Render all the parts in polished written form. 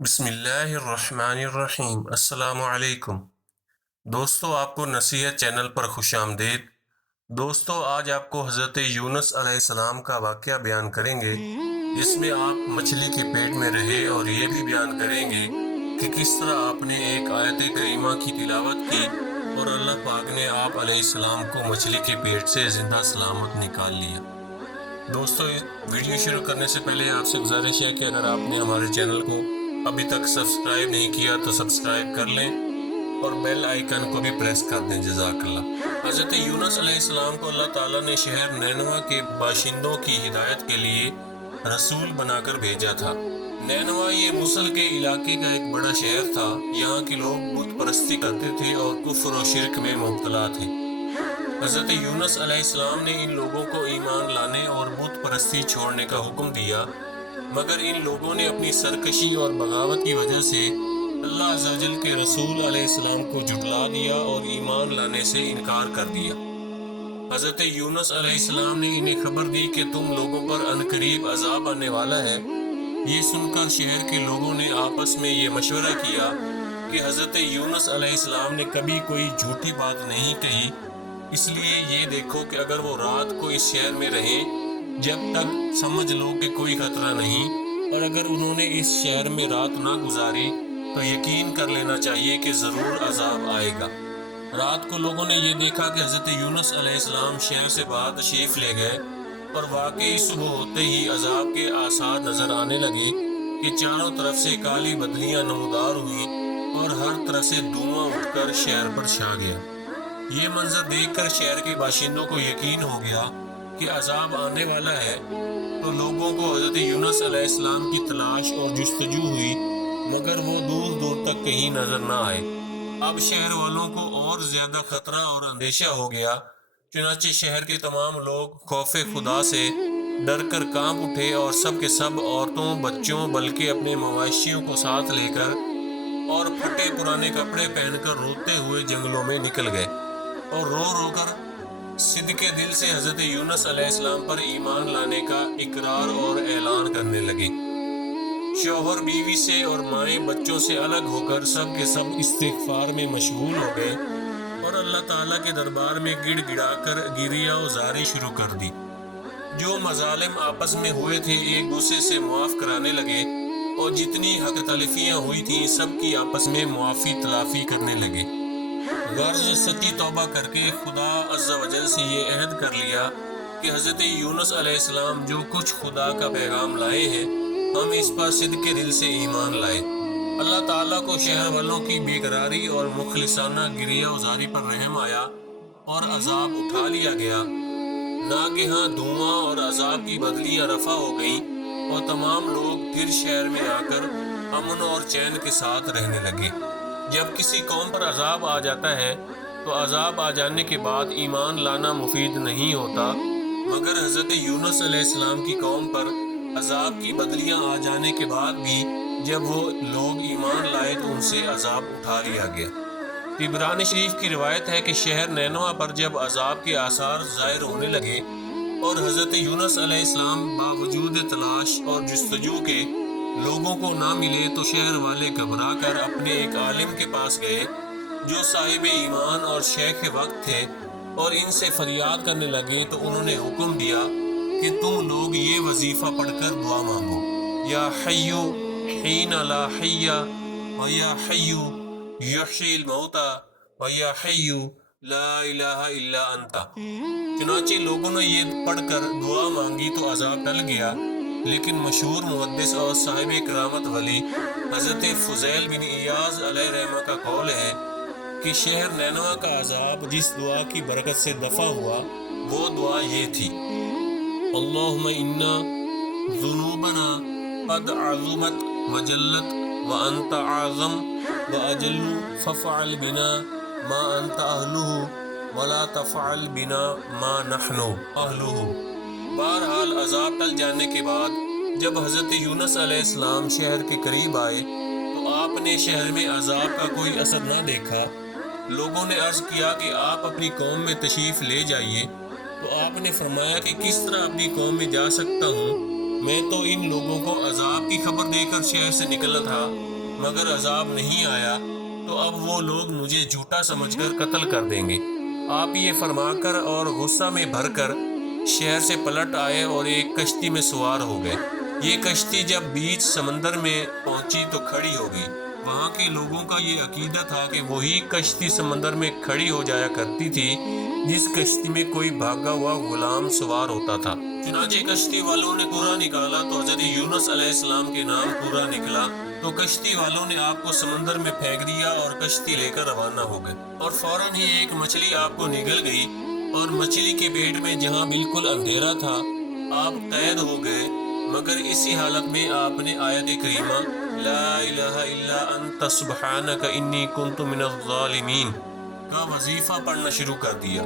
بسم اللہ الرحمن الرحیم۔ السلام علیکم دوستو، آپ کو نصیحت چینل پر خوش آمدید۔ دوستو، آج آپ کو حضرت یونس علیہ السلام کا واقعہ بیان کریں گے جس میں آپ مچھلی کے پیٹ میں رہے، اور یہ بھی بیان کریں گے کہ کس طرح آپ نے ایک آیت کریمہ کی تلاوت کی اور اللہ پاک نے آپ علیہ السلام کو مچھلی کے پیٹ سے زندہ سلامت نکال لیا۔ دوستو، ویڈیو شروع کرنے سے پہلے آپ سے گزارش ہے کہ اگر آپ نے ہمارے چینل کو ابھی تک سبسکرائب نہیں کیا تو سبسکرائب کر لیں اور بیل آئیکن کو بھی پریس کر دیں۔ جزاک اللہ۔ حضرت یونس علیہ السلام کو اللہ تعالیٰ نے شہر نینوہ کے باشندوں کی ہدایت کے لیے رسول بنا کر بھیجا تھا۔ نینوہ یہ موصل کے علاقے کا ایک بڑا شہر تھا۔ یہاں کے لوگ بت پرستی کرتے تھے اور کفر و شرک میں مبتلا تھے۔ حضرت یونس علیہ السلام نے ان لوگوں کو ایمان لانے اور بت پرستی چھوڑنے کا حکم دیا، مگر ان لوگوں نے اپنی سرکشی اور بغاوت کی وجہ سے اللہ عز و جل کے رسول علیہ السلام کو جھٹلا دیا اور ایمان لانے سے انکار کر دیا۔ حضرت یونس علیہ السلام نے انہیں خبر دی کہ تم لوگوں پر عنقریب عذاب آنے والا ہے۔ یہ سن کر شہر کے لوگوں نے آپس میں یہ مشورہ کیا کہ حضرت یونس علیہ السلام نے کبھی کوئی جھوٹی بات نہیں کہی، اس لیے یہ دیکھو کہ اگر وہ رات کو اس شہر میں رہیں جب تک سمجھ لو کہ کوئی خطرہ نہیں، اور اگر انہوں نے اس شہر میں رات نہ گزاری تو یقین کر لینا چاہیے کہ ضرور عذاب آئے گا۔ رات کو لوگوں نے یہ دیکھا کہ حضرت یونس علیہ السلام شہر سے باہر تشریف لے گئے، اور واقعی صبح ہوتے ہی عذاب کے آثار نظر آنے لگے کہ چاروں طرف سے کالی بدلیاں نمودار ہوئیں اور ہر طرف سے دھواں اٹھ کر شہر پر چھا گیا۔ یہ منظر دیکھ کر شہر کے باشندوں کو یقین ہو گیا کہ عذاب آنے والا ہے، تو لوگوں کو حضرت یونس علیہ السلام کی تلاش اور جستجو ہوئی، مگر وہ دور دور تک کہیں نظر نہ آئے۔ اب شہر والوں کو اور زیادہ خطرہ اور اندیشہ ہو گیا، چنانچہ شہر کے تمام لوگ خوف خدا سے ڈر کر کانپ اٹھے، اور سب کے سب عورتوں، بچوں، بلکہ اپنے مویشیوں کو ساتھ لے کر اور پھٹے پرانے کپڑے پہن کر روتے ہوئے جنگلوں میں نکل گئے، اور رو رو کر صدقے دل سے حضرت یونس علیہ السلام پر ایمان لانے کا اقرار اور اعلان کرنے لگے۔ شوہر بیوی سے اور مائیں بچوں سے الگ ہو کر سب کے سب استغفار میں مشغول ہو گئے، اور اللہ تعالیٰ کے دربار میں گڑ گڑا کر گریہ و زاری شروع کر دی۔ جو مظالم آپس میں ہوئے تھے ایک دوسرے سے معاف کرانے لگے، اور جتنی حق تلفیاں ہوئی تھیں سب کی آپس میں معافی تلافی کرنے لگے۔ غرض سچی توبہ کر کے خدا عز و جل سے یہ عہد کر لیا کہ حضرت یونس علیہ السلام جو کچھ خدا کا پیغام لائے ہیں ہم اس پر صدق دل سے ایمان لائے۔ اللہ تعالیٰ کو شہر والوں کی بے قراری اور مخلصانہ گریہ وزاری پر رحم آیا اور عذاب اٹھا لیا گیا۔ ناگہاں دھواں اور عذاب کی بدلیاں رفع ہو گئیں، اور تمام لوگ پھر شہر میں آ کر امن اور چین کے ساتھ رہنے لگے۔ جب کسی قوم پر عذاب آ جاتا ہے تو عذاب آ جانے کے بعد ایمان لانا مفید نہیں ہوتا، مگر حضرت یونس علیہ السلام کی قوم پر عذاب کی بدلیاں آ جانے کے بعد بھی جب وہ لوگ ایمان لائے تو ان سے عذاب اٹھا لیا گیا۔ طبرانی شریف کی روایت ہے کہ شہر نینوہ پر جب عذاب کے آثار ظاہر ہونے لگے اور حضرت یونس علیہ السلام باوجود تلاش اور جستجو کے لوگوں کو نہ ملے تو شہر والے گھبرا کر اپنے ایک عالم کے پاس گئے جو صاحب ایمان اور شیخ وقت تھے، اور ان سے فریاد کرنے لگے تو انہوں نے حکم دیا کہ تم لوگ یہ وظیفہ پڑھ کر دعا مانگو: یا حیو حین لا حی و یا حیو یحیی الموتى و یا حیو لا الہ الا انت۔ چنانچہ لوگوں نے یہ پڑھ کر دعا مانگی تو عذاب ٹل گیا، لیکن مشہور محدث اور صاحب کرامت ولی حضرت فضیل بن ایاز علیہ رحمہ کا قول ہے کہ شہر نینوہ کا عذاب جس دعا کی برکت سے دفع ہوا وہ دعا یہ تھی: اللہم انا ذنوبنا قد عظمت وجلت وانت اعظم واجل فافعل بنا ما انت اہلہ ولا تفعل بنا ما نحن اہلہ۔ بہرحال عذاب ٹل جانے کے بعد جب حضرت یونس علیہ السلام شہر کے قریب آئے تو آپ نے شہر میں عذاب کا کوئی اثر نہ دیکھا۔ لوگوں نے عرض کیا کہ آپ اپنی قوم میں تشریف لے جائیے، تو آپ نے فرمایا کہ کس طرح اپنی قوم میں جا سکتا ہوں؟ میں تو ان لوگوں کو عذاب کی خبر دے کر شہر سے نکلا تھا، مگر عذاب نہیں آیا، تو اب وہ لوگ مجھے جھوٹا سمجھ کر قتل کر دیں گے۔ آپ یہ فرما کر اور غصہ میں بھر کر شہر سے پلٹ آئے اور ایک کشتی میں سوار ہو گئے۔ یہ کشتی جب بیچ سمندر میں پہنچی تو کھڑی ہو گئی۔ وہاں کے لوگوں کا یہ عقیدہ تھا کہ وہی کشتی سمندر میں کھڑی ہو جایا کرتی تھی جس کشتی میں کوئی بھاگا ہوا غلام سوار ہوتا تھا۔ چنانچہ کشتی والوں نے قرا نکالا تو حضرت یونس علیہ السلام کے نام قرا نکلا، تو کشتی والوں نے آپ کو سمندر میں پھینک دیا اور کشتی لے کر روانہ ہو گئے، اور فوراً ہی ایک مچھلی آپ کو نگل گئی، اور مچھلی کے پیٹ میں جہاں بالکل اندھیرا تھا آپ قید ہو گئے، مگر اسی حالت میں آپ نے آیت کریمہ لا الہ الا انت سبحانک انی کنت من الظالمین کا وظیفہ پڑھنا شروع کر دیا۔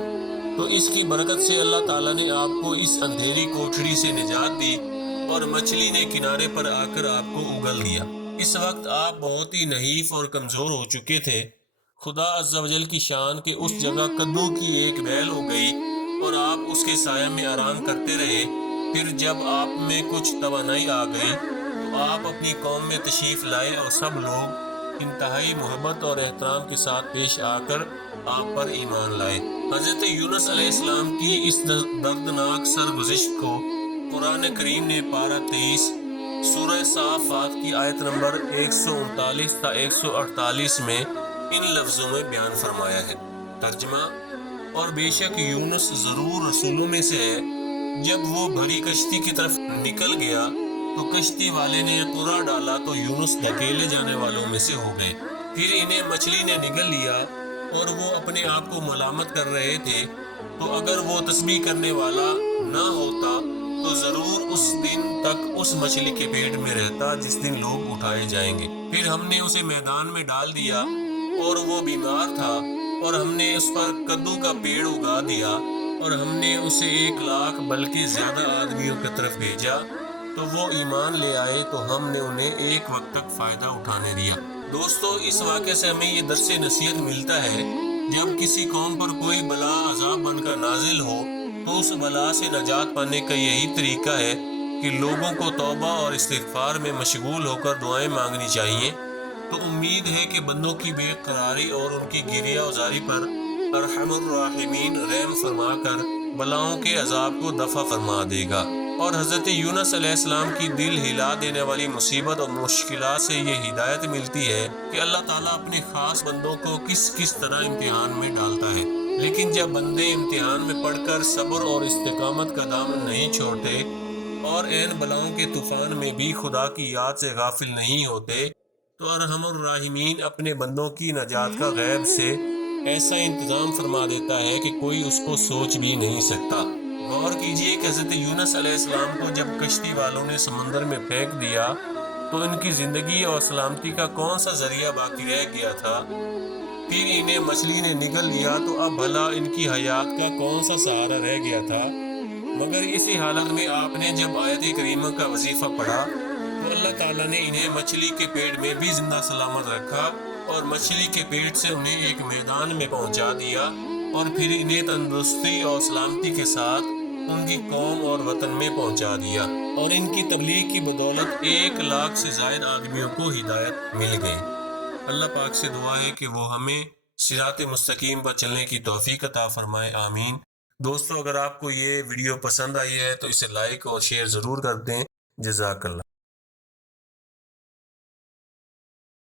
تو اس کی برکت سے اللہ تعالیٰ نے آپ کو اس اندھیری کوٹھڑی سے نجات دی اور مچھلی نے کنارے پر آ کر آپ کو اگل دیا۔ اس وقت آپ بہت ہی نحیف اور کمزور ہو چکے تھے۔ خدا عز و جل کی شان کہ اس جگہ کدو کی ایک بیل ہو گئی اور آپ اس کے سایہ میں آرام کرتے رہے۔ پھر جب آپ میں کچھ توانائی آ گئی تو آپ اپنی قوم میں تشریف لائے اور سب لوگ انتہائی محبت اور احترام کے ساتھ پیش آ کر آپ پر ایمان لائے۔ حضرت یونس علیہ السلام کی اس دردناک سرگزشت کو قرآن کریم نے پارہ 23 سورہ صافات کی آیت نمبر 139 تا 148 میں ان لفظوں میں بیان فرمایا ہے۔ ترجمہ: اور بے شک یونس ضرور رسولوں میں سے ہے، جب وہ بھری کشتی کی طرف نکل گیا تو کشتی والے نے قرا ڈالا تو یونس دھکیلے جانے والوں میں سے ہو گئے۔ پھر انہیں مچھلی نے نگل لیا اور وہ اپنے آپ کو ملامت کر رہے تھے، تو اگر وہ تسبیح کرنے والا نہ ہوتا تو ضرور اس دن تک اس مچھلی کے پیٹ میں رہتا جس دن لوگ اٹھائے جائیں گے۔ پھر ہم نے اسے میدان میں ڈال دیا اور وہ بیمار تھا، اور ہم نے اس پر کدو کا پیڑ اگا دیا، اور ہم نے اسے 1,00,000 بلکہ زیادہ آدمیوں کی طرف بھیجا، تو وہ ایمان لے آئے تو ہم نے انہیں ایک وقت تک فائدہ اٹھانے دیا۔ دوستو، اس واقعے سے ہمیں یہ درس نصیحت ملتا ہے، جب کسی قوم پر کوئی بلا عذاب بن کر نازل ہو تو اس بلا سے نجات پانے کا یہی طریقہ ہے کہ لوگوں کو توبہ اور استغفار میں مشغول ہو کر دعائیں مانگنی چاہیے۔ تو امید ہے کہ بندوں کی بے قراری اور ان کی گریہ وزاری پر ارحم الراحمین رحم فرما کر بلاؤں کے عذاب کو دفع فرما دے گا۔ اور حضرت یونس علیہ السلام کی دل ہلا دینے والی مصیبت اور مشکلات سے یہ ہدایت ملتی ہے کہ اللہ تعالیٰ اپنے خاص بندوں کو کس طرح امتحان میں ڈالتا ہے، لیکن جب بندے امتحان میں پڑھ کر صبر اور استقامت کا دامن نہیں چھوڑتے اور عین بلاؤں کے طوفان میں بھی خدا کی یاد سے غافل نہیں ہوتے، تو ارحم الراحمین اپنے بندوں کی نجات کا غیب سے ایسا انتظام فرما دیتا ہے کہ کوئی اس کو سوچ بھی نہیں سکتا۔ غور کیجئے کہ حضرت یونس علیہ السلام کو جب کشتی والوں نے سمندر میں پھینک دیا تو ان کی زندگی اور سلامتی کا کون سا ذریعہ باقی رہ گیا تھا؟ پھر انہیں مچھلی نے نگل لیا تو اب بھلا ان کی حیات کا کون سا سہارا رہ گیا تھا؟ مگر اسی حالت میں آپ نے جب آیت کریمہ کا وظیفہ پڑھا تو اللہ تعالیٰ نے انہیں مچھلی کے پیٹ میں بھی زندہ سلامت رکھا اور مچھلی کے پیٹ سے انہیں ایک میدان میں پہنچا دیا، اور پھر انہیں تندرستی اور سلامتی کے ساتھ ان کی قوم اور وطن میں پہنچا دیا، اور ان کی تبلیغ کی بدولت 1,00,000 سے زائد آدمیوں کو ہدایت مل گئی۔ اللہ پاک سے دعا ہے کہ وہ ہمیں صراط مستقیم پر چلنے کی توفیق عطا فرمائے، آمین۔ دوستو، اگر آپ کو یہ ویڈیو پسند آئی ہے تو اسے لائک اور شیئر ضرور کر دیں۔ جزاک اللہ۔